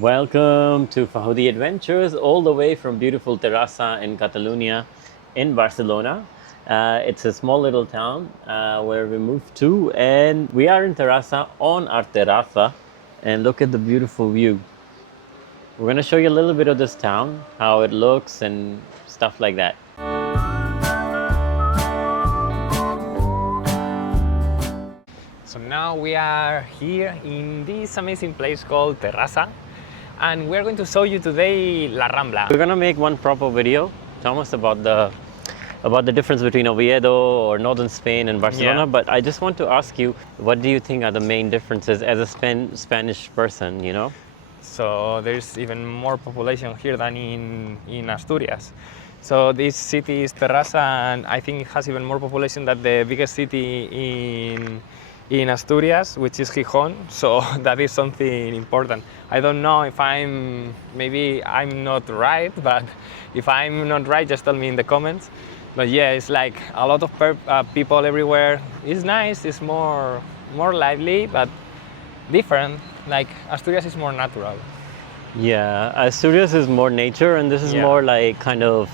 Welcome to Fahoody Adventures, all the way from beautiful Terrassa in Catalonia, in Barcelona. It's a small little town where we moved to, and we are in Terrassa on our terraza. And look at the beautiful view. We're going to show you a little bit of this town, how it looks, and stuff like that. So now we are here in this amazing place called Terrassa, and we're going to show you today La Rambla. We're going to make one proper video, Thomas, about the difference between Oviedo or northern Spain and Barcelona. Yeah. But I just want to ask you, what do you think are the main differences as a Spanish person, you know? So there's even more population here than in Asturias. So this city is Terrassa, and I think it has even more population than the biggest city in Asturias, which is Gijón. So that is something important. I don't know if maybe I'm not right, but if I'm not right, just tell me in the comments. But yeah, it's like a lot of people everywhere. It's nice, it's more lively, but different. Like Asturias is more natural. Yeah, Asturias is more nature, and this is more like kind of,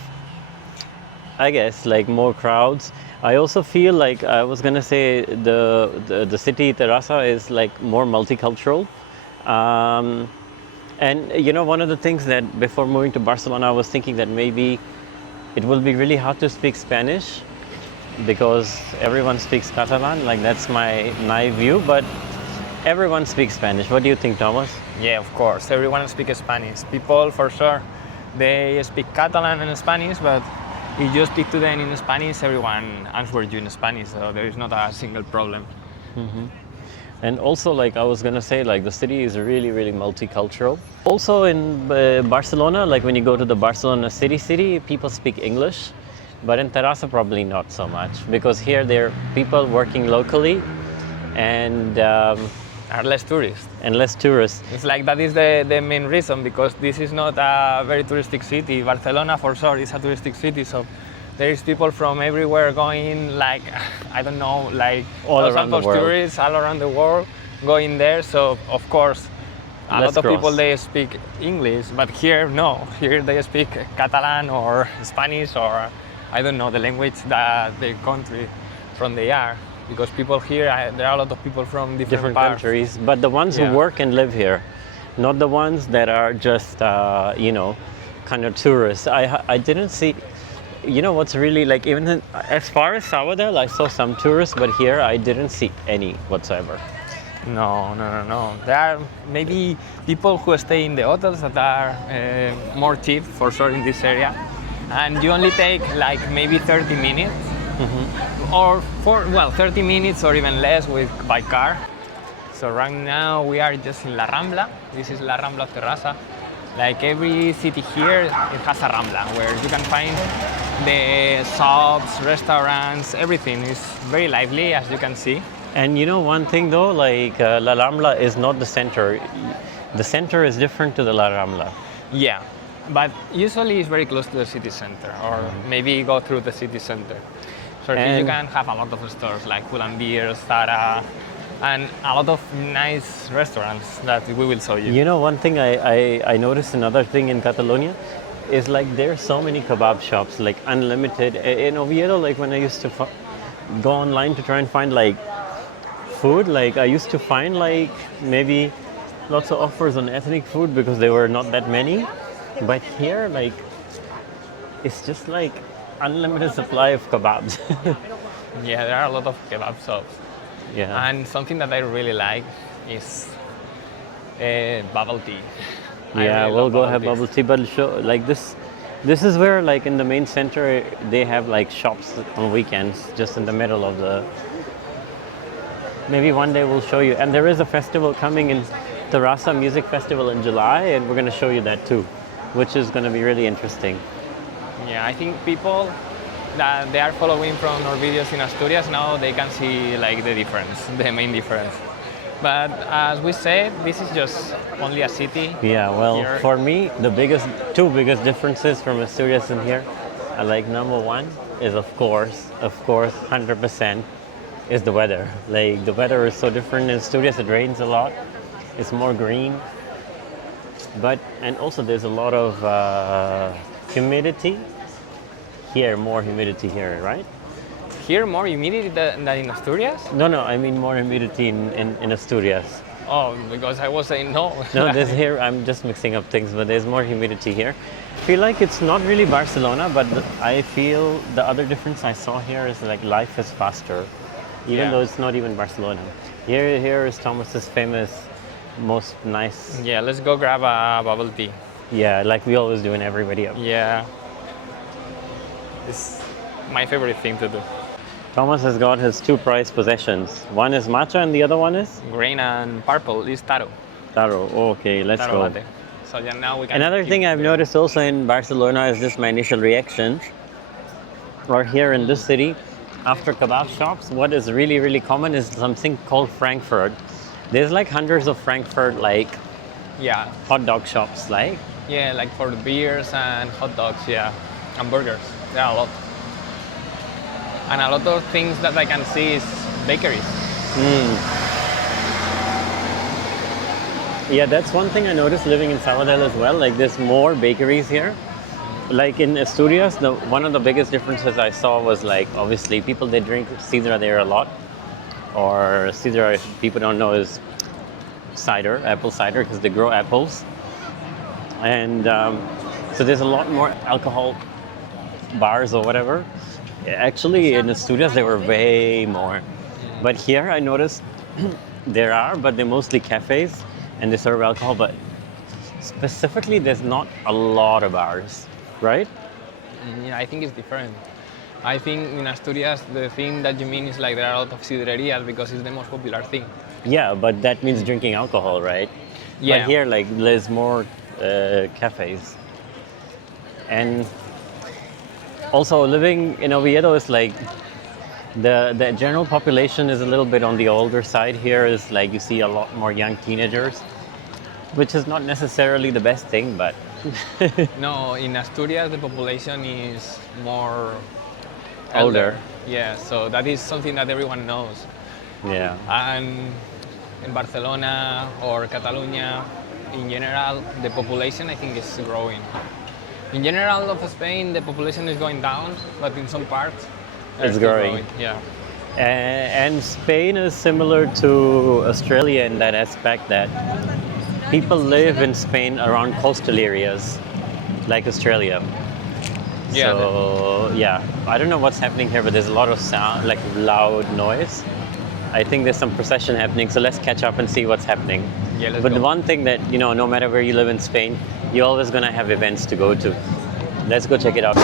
I guess, like more crowds. I also feel like I was gonna say the city Terrassa is like more multicultural, and you know, one of the things that before moving to Barcelona I was thinking that maybe it will be really hard to speak Spanish because everyone speaks Catalan. Like that's my naive view, but everyone speaks Spanish. What do you think, Thomas? Yeah, of course. Everyone speaks Spanish. People, for sure, they speak Catalan and Spanish, but if you speak to them in Spanish, everyone answers you in Spanish, so there is not a single problem. Mm-hmm. And also, like I was gonna say, like the city is really, really multicultural. Also in Barcelona, like when you go to the Barcelona city, people speak English, but in Terrassa probably not so much, because here there are people working locally and Are less tourists. It's like that is the main reason, because this is not a very touristic city. Barcelona, for sure, is a touristic city, so there is people from everywhere going, like, I don't know, like all around the world. Tourists all around the world going there. So of course, a lot of people, they speak English, but here no. Here they speak Catalan or Spanish, or I don't know the language that the country from they are. Because people here, there are a lot of people from different countries, but the ones who work and live here, not the ones that are just, you know, kind of tourists. I didn't see, you know, what's really like, even as far as Sabadell, I saw some tourists, but here I didn't see any whatsoever. No. There are maybe people who stay in the hotels that are more cheap, for sure, in this area. And you only take like maybe 30 minutes. Mm-hmm. Or 30 minutes or even less by car. So right now we are just in La Rambla. This is La Rambla Terrassa. Like every city here, it has a Rambla where you can find the shops, restaurants, everything is very lively, as you can see. And you know one thing though, like La Rambla is not the center. The center is different to the La Rambla. Yeah, but usually it's very close to the city center, or maybe go through the city center. So here you can have a lot of stores like Food and Beer, Zara, and a lot of nice restaurants that we will show you. You know, one thing I noticed, another thing in Catalonia, is like there's so many kebab shops, like unlimited. In Oviedo, like when I used to go online to try and find like food, like I used to find like maybe lots of offers on ethnic food because there were not that many. But here, like, it's just like unlimited supply of kebabs. Yeah, there are a lot of kebab shops. Yeah. And something that I really like is bubble tea. Yeah, we'll go have bubble tea, but like this is where, like in the main center, they have like shops on weekends, just in the middle of the. Maybe one day we'll show you. And there is a festival coming in Terrassa, Music Festival in July, and we're going to show you that too, which is going to be really interesting. Yeah, I think people that they are following from our videos in Asturias now, they can see like the difference, the main difference. But as we said, this is just only a city. Yeah, well, here. For me, the two biggest differences from Asturias and here, like number one is of course, 100%, is the weather. Like the weather is so different in Asturias. It rains a lot. It's more green. But and also there's a lot of humidity here, more humidity here, right? Here, more humidity than in Asturias? No, no, I mean more humidity in Asturias. Oh, because I was saying no. No, there's here, I'm just mixing up things, but there's more humidity here. I feel like it's not really Barcelona, but I feel the other difference I saw here is like life is faster, even Yeah. though it's not even Barcelona. Here is Thomas's famous, most nice, Yeah, let's go grab a bubble tea. yeah, like we always do in everybody up. Yeah. It's my favorite thing to do. Thomas has got his two prized possessions. One is matcha and the other one is Green and purple is taro. taro. Okay, let's Taro go. latte. So yeah, now we can. Another keep thing I've the- noticed also in Barcelona is just my initial reaction, or here in this city, after kebab shops, what is really, really common is something called Frankfurt. There's like hundreds of Frankfurt like Yeah, hot dog shops, like. yeah, like for the beers and hot dogs, yeah, and burgers. There are a lot. And a lot of things that I can see is bakeries. Yeah, that's one thing I noticed living in Sabadell as well. Like there's more bakeries here. Like in Asturias, one of the biggest differences I saw was like obviously people they drink sidra there a lot, or sidra if people don't know is cider, apple cider, because they grow apples, and so there's a lot more alcohol bars or whatever. Actually, in Asturias there were way more, but here I noticed there are, but they're mostly cafes and they serve alcohol. But specifically, there's not a lot of bars, right? Yeah, I think it's different. I think in Asturias, the thing that you mean is like there are a lot of sidrerías because it's the most popular thing. Yeah, but that means drinking alcohol, right? Yeah. But here, like, there's more cafes. And also, living in Oviedo is like the general population is a little bit on the older side here. Is like you see a lot more young teenagers, which is not necessarily the best thing, but No, in Asturias, the population is more Older. elder. Yeah, so that is something that everyone knows. yeah. And in Barcelona or Catalonia, in general, the population I think is growing. In general of Spain, the population is going down, but in some parts, It's still growing. Yeah. And Spain is similar to Australia in that aspect that people live in Spain around coastal areas, like Australia. Yeah, So yeah, I don't know what's happening here, but there's a lot of sound, like loud noise. I think there's some procession happening, so let's catch up and see what's happening. Yeah, let's But go. the one thing that no matter where you live in Spain, you're always gonna have events to go to. Let's go check it out.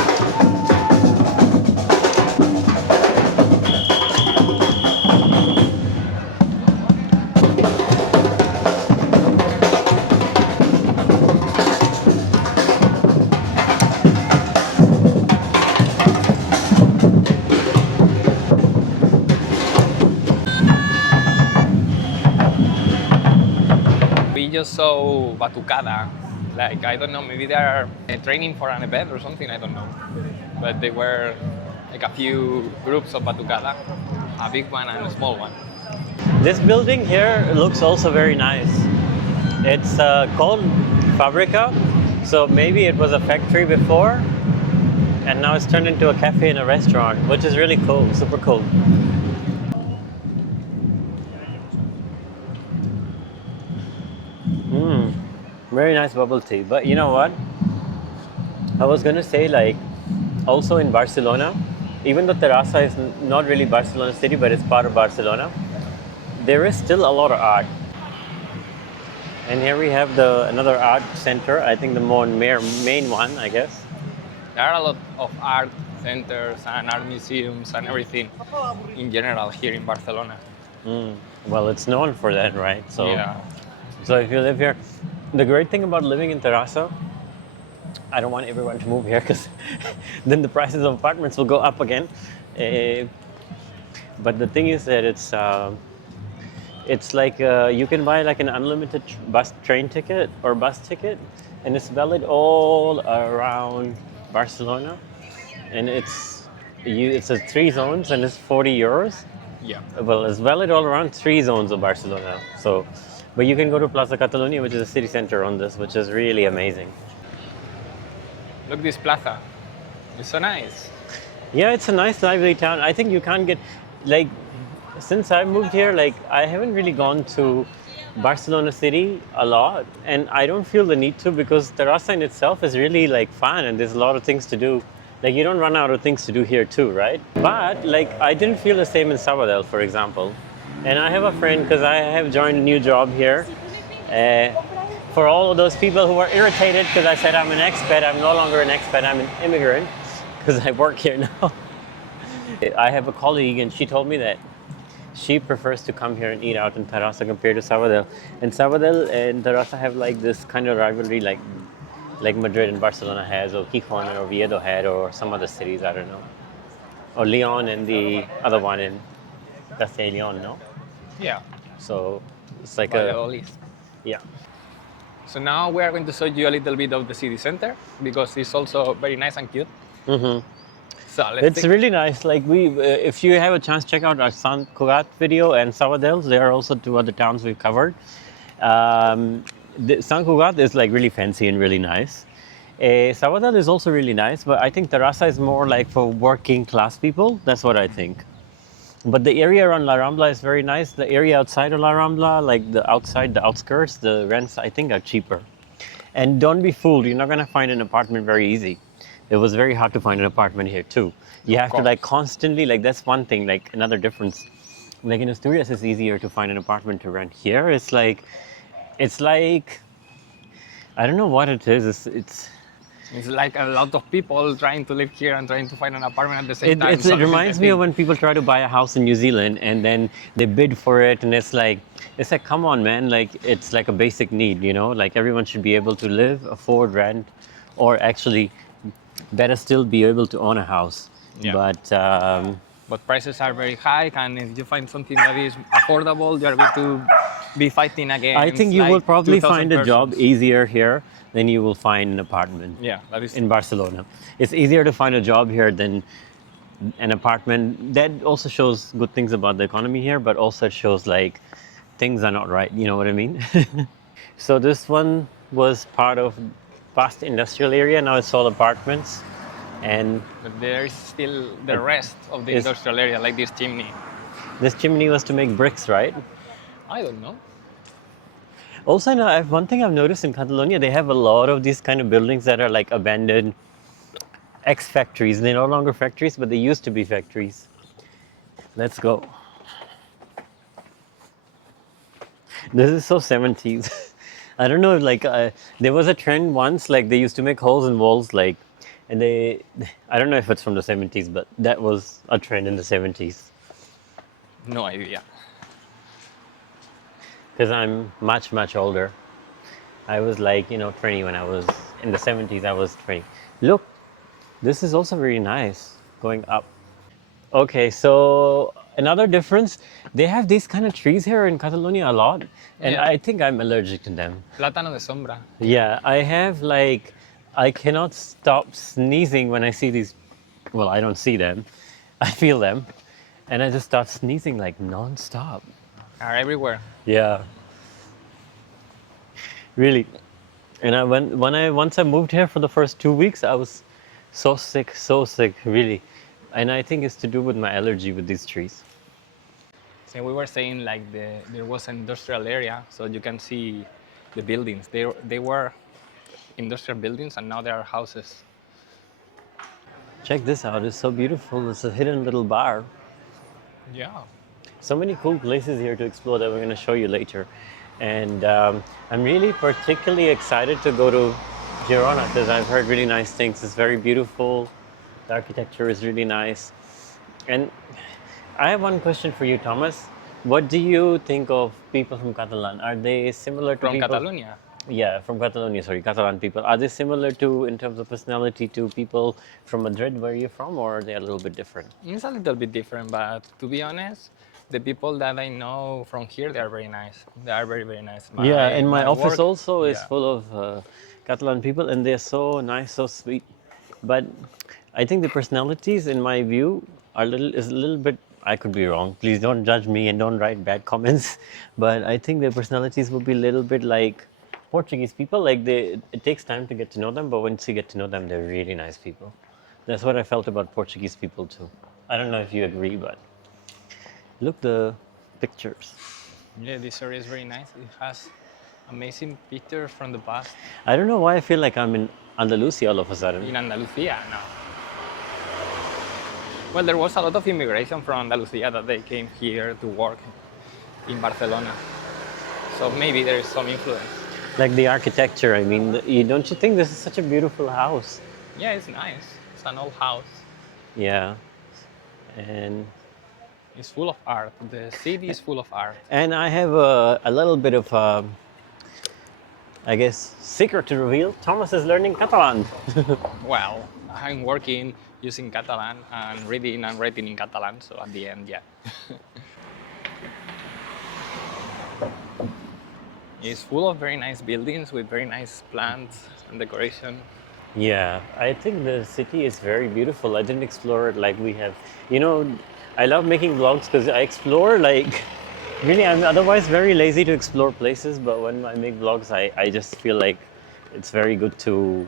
We just saw Batucada. Like, I don't know, maybe they are training for an event or something, I don't know. But they were like a few groups of Batucada, a big one and a small one. This building here looks also very nice. It's called Fabrica, so maybe it was a factory before, and now it's turned into a cafe and a restaurant, which is really cool, super cool. Very nice bubble tea. But you know what? I was gonna say like, also in Barcelona, even though Terrassa is not really Barcelona city, but it's part of Barcelona, there is still a lot of art. And here we have another art center. I think the main one, I guess. There are a lot of art centers and art museums and everything in general here in Barcelona. Well, it's known for that, right? So, Yeah. so if you live here, the great thing about living in Terrassa, I don't want everyone to move here because then the prices of apartments will go up again. But the thing is that it's like you can buy like an unlimited train ticket or bus ticket, and it's valid all around Barcelona, and it's a 3 zones and it's 40 euros. Yeah. Well, it's valid all around 3 zones of Barcelona. So But you can go to Plaza Catalunya, which is a city center on this, which is really amazing. Look this plaza. It's so nice. Yeah, it's a nice, lively town. I think you can't get, like, since I moved here, like, I haven't really gone to Barcelona city a lot, and I don't feel the need to because Terrassa in itself is really like fun, and there's a lot of things to do. Like, you don't run out of things to do here too, right? But like, I didn't feel the same in Sabadell, for example. And I have a friend because I have joined a new job here. Uh, for all of those people who are irritated because I said I'm an expat, I'm no longer an expat, I'm an immigrant because I work here now. I have a colleague and she told me that she prefers to come here and eat out in Terrassa compared to Sabadell. And Sabadell and Terrassa have like this kind of rivalry like Madrid and Barcelona has, or Gijón and Oviedo had, or some other cities, I don't know. Or Leon and the other one in Castilla y Leon, no? Yeah. So it's like Valladolid. yeah. So now we are going to show you a little bit of the city center because it's also very nice and cute. Mm-hmm. So It's really nice. Like if you have a chance, check out our Sant Cugat video and Sabadell. There are also two other towns we've covered. Sant Cugat is like really fancy and really nice. Sabadell is also really nice, but I think Terrassa is more like for working class people. That's what I think. But the area around La Rambla is very nice. The area outside of La Rambla, like the outskirts, the rents I think are cheaper. And don't be fooled, you're not gonna find an apartment very easy. It was very hard to find an apartment here too. You have to like constantly, like that's one thing, like another difference. Like in Asturias, it's easier to find an apartment to rent. Here, it's like, I don't know what it is. It's like a lot of people trying to live here and trying to find an apartment at the same time. It reminds me of when people try to buy a house in New Zealand and then they bid for it, and it's like, come on, man, like it's like a basic need, you know, like everyone should be able to live, afford, rent, or actually, better still, be able to own a house. Yeah. But prices are very high, and if you find something that is affordable, you are going to be fighting against. I think you like will probably 2,000 find a job persons. easier here than you will find an apartment. Yeah, that is in Barcelona. It's easier to find a job here than an apartment. That also shows good things about the economy here, but also it shows like things are not right. You know what I mean? So this one was part of past industrial area. Now it's all apartments, and But there is still the rest of the Is- industrial area, like this chimney. this chimney was to make bricks, right? I don't know. Also, now, one thing I've noticed in Catalonia, they have a lot of these kind of buildings that are like abandoned ex-factories. They're no longer factories, but they used to be factories. Let's go. This is so 70s. I don't know, like there was a trend once, like they used to make holes in walls, like, and I don't know if it's from the 70s, but that was a trend in the 70s. No idea. Because I'm much, much older. I was like, 20 when I was in the 70s, I was 20. Look, this is also very nice going up. Okay, so another difference, they have these kind of trees here in Catalonia a lot, and Yeah. I think I'm allergic to them. Plátano de sombra. Yeah, I cannot stop sneezing when I see these. Well, I don't see them, I feel them, and I just start sneezing like non-stop. Are everywhere. Yeah. Really. And once I moved here for the first 2 weeks, I was so sick, really. And I think it's to do with my allergy with these trees. So we were saying like there was an industrial area, so you can see the buildings. They were industrial buildings, and now they are houses. Check this out, it's so beautiful. It's a hidden little bar. Yeah. So many cool places here to explore that we're going to show you later. And I'm really particularly excited to go to Girona because I've heard really nice things. It's very beautiful. The architecture is really nice. And I have one question for you, Thomas. What do you think of people from Catalan? Are they similar to From people? Catalonia. Yeah, from Catalonia, sorry, Catalan people. Are they similar to, in terms of personality, to people from Madrid, where you're from, or are they a little bit different? It's a little bit different, but to be honest, the people that I know from here, they are very nice. They are very, very nice. Yeah, and my office work- also is yeah. full of Catalan people, and they're so nice, so sweet. But I think the personalities, in my view, is a little bit I could be wrong. Please don't judge me and don't write bad comments. But I think their personalities would be a little bit like Portuguese people. Like it takes time to get to know them, but once you get to know them, they're really nice people. That's what I felt about Portuguese people too. I don't know if you agree, but look the pictures. Yeah, this area is very nice. It has amazing pictures from the past I don't know why I feel like I'm in Andalusia all of a sudden. in Andalusia now. Well, there was a lot of immigration from Andalusia that they came here to work in Barcelona. So maybe there is some influence. Like the architecture. I mean, don't you think this is such a beautiful house? Yeah, it's nice. It's an old house. Yeah, and It's full of art. The city is full of art. I have a little bit of I guess secret to reveal. Thomas is learning Catalan. Well, I'm working using Catalan and reading and writing in Catalan, so at the end, yeah. It's full of very nice buildings with very nice plants and decoration. Yeah, I think the city is very beautiful. I didn't explore it like we have. I love making vlogs because I explore like really. I'm otherwise very lazy to explore places, but when I make vlogs, I just feel like it's very good to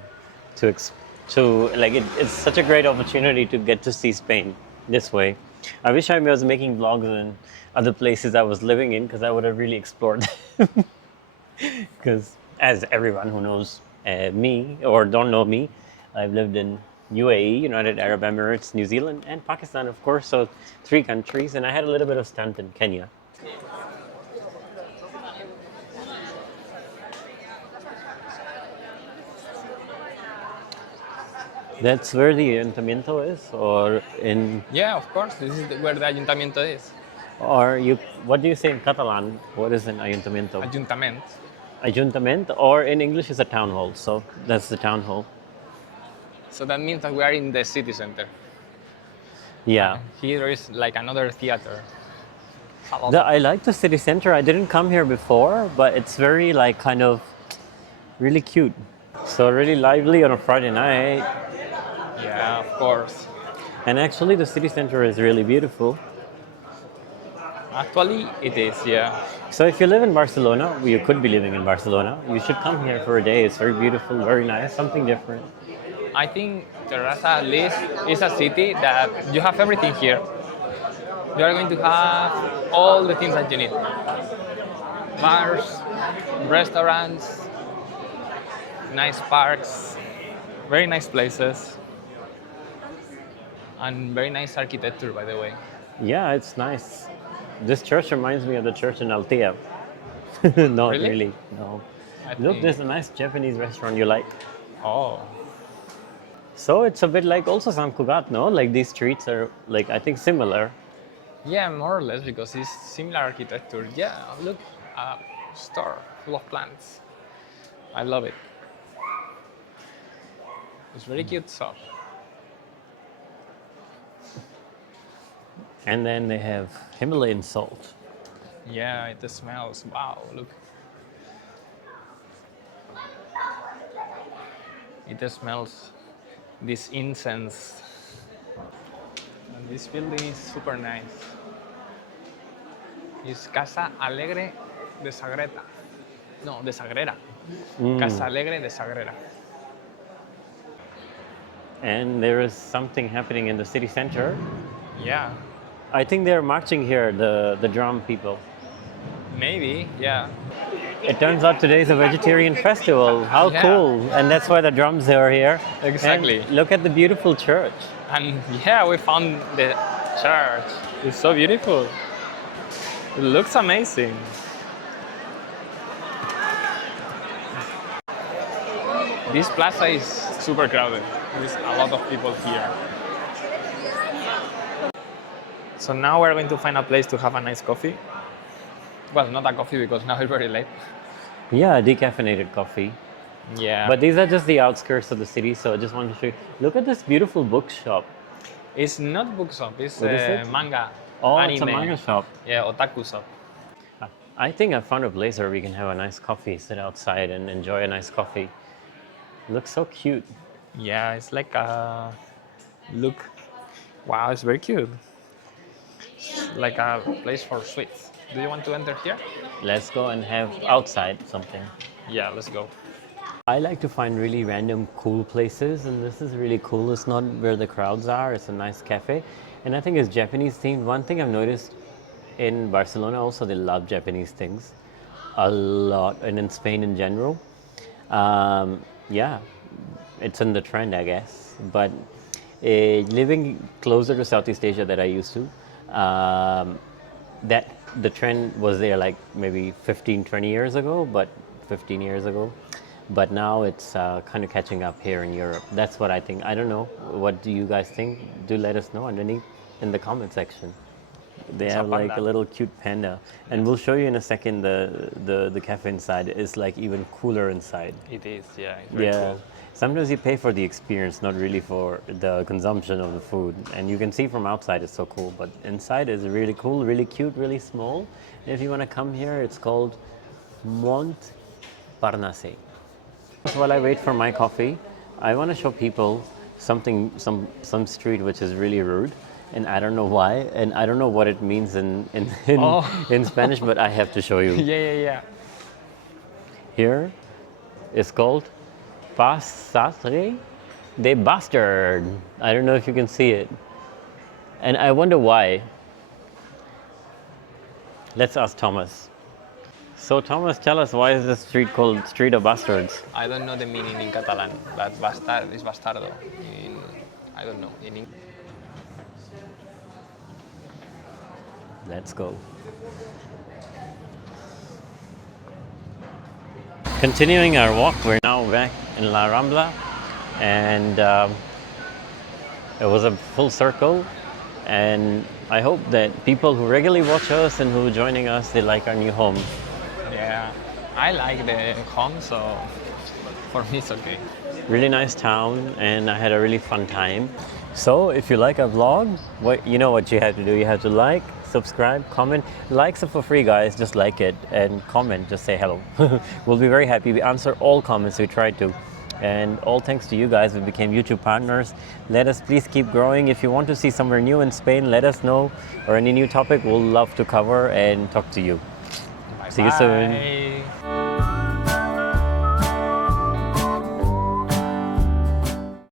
ex- to like it's such a great opportunity to get to see Spain this way. I wish I was making vlogs in other places I was living in because I would have really explored them. Because as everyone who knows me or don't know me, I've lived in UAE, United Arab Emirates, New Zealand, and Pakistan, of course. So 3 countries, and I had a little bit of stint in Kenya. That's where the Ayuntamiento is, or in, Yeah, of course, this is where the Ayuntamiento is. or you. What do you say in Catalan? What is an Ayuntamiento? Ayuntament. Ajuntament, or in English is a town hall. So that's the town hall. So that means that we are in the city center. Yeah. Here is like another theater. I like the city center. I didn't come here before, but it's very like kind of really cute. So really lively on a Friday night. Yeah, of course. And actually the city center is really beautiful. Actually, it is, yeah. So if you live in Barcelona, well, you could be living in Barcelona, you should come here for a day. It's very beautiful, very nice, something different. I think Terrassa at least is a city that you have everything here. You are going to have all the things that you need. Bars, restaurants, nice parks, very nice places, and very nice architecture, by the way. Yeah, it's nice. This church reminds me of the church in Altea. Not Really? really, no. I Look, think- there's a nice Japanese restaurant you like. Oh, So it's a bit like also Sant Cugat, no? Like these streets are like, I think similar. yeah, more or less because it's similar architecture. Yeah, look, a store full of plants. I love it. It's very cute shop. And then they have Himalayan salt. Yeah, it smells. Wow, look. It smells this incense. And this building is super nice. It's Casa Alegre de Sagrera. No, de Sagrera. Casa Alegre de Sagrera. And there is something happening in the city center. Yeah, I think they're marching here, the drum people. maybe, yeah. It turns out today is a vegetarian festival. How Yeah. cool! And that's why the drums are here. Exactly. And look at the beautiful church. And yeah, we found the church. It's so beautiful. It looks amazing. This plaza is super crowded. There's a lot of people here. So now we're going to find a place to have a nice coffee. Well, not a coffee because now it's very late. Yeah, decaffeinated coffee. Yeah. But these are just the outskirts of the city, so I just wanted to show you. Look at this beautiful bookshop. it's not bookshop, it's What is it? manga. Oh, anime. it's a manga shop. Yeah, otaku shop. I think I found a place where we can have a nice coffee, sit outside and enjoy a nice coffee. Looks so cute. Yeah, it's like a look. Wow, it's very cute. like a place for sweets. Do you want to enter here? Let's go and have outside something. Yeah, let's go. I like to find really random cool places, and this is really cool. It's not where the crowds are, it's a nice cafe. And I think it's Japanese themed. One thing I've noticed in Barcelona also, they love Japanese things a lot, and in Spain in general. Yeah, it's in the trend, I guess. But living closer to Southeast Asia that I used to, that the trend was there like maybe 15, 20 years ago, but 15 years ago. But now it's kind of catching up here in Europe. That's what I think. I don't know. What do you guys think? Do let us know underneath in the comment section. They It's a have like panda. a little cute panda, and we'll show you in a second the cafe inside is like even cooler inside. It is, yeah. It's very Yeah. cool. Sometimes you pay for the experience, not really for the consumption of the food. And you can see from outside it's so cool, but inside is really cool, really cute, really small. And if you want to come here, it's called Montparnasse. While I wait for my coffee, I want to show people some street which is really rude, and I don't know why, and I don't know what it means Oh. in Spanish, but I have to show you. Yeah. Here is called Pasatre de Bastard. I don't know if you can see it, and I wonder why. Let's ask Thomas. So Thomas, tell us, why is this street called Street of Bastards? I don't know the meaning in Catalan, but bastard is bastardo. I don't know. Let's go. Continuing our walk, we're now back in La Rambla, and it was a full circle, and I hope that people who regularly watch us and who are joining us, they like our new home. Yeah, I like the home, so for me it's okay. Really nice town, and I had a really fun time. So if you like our vlog, you know what you have to do. You have to like, subscribe, comment. Likes are for free, guys. Just like it and comment. Just say hello. We'll be very happy. We answer all comments. We try to. And all thanks to you guys, we became YouTube partners. Let us please keep growing. If you want to see somewhere new in Spain, let us know. Or any new topic, we'll love to cover and talk to you. Bye See you soon. bye.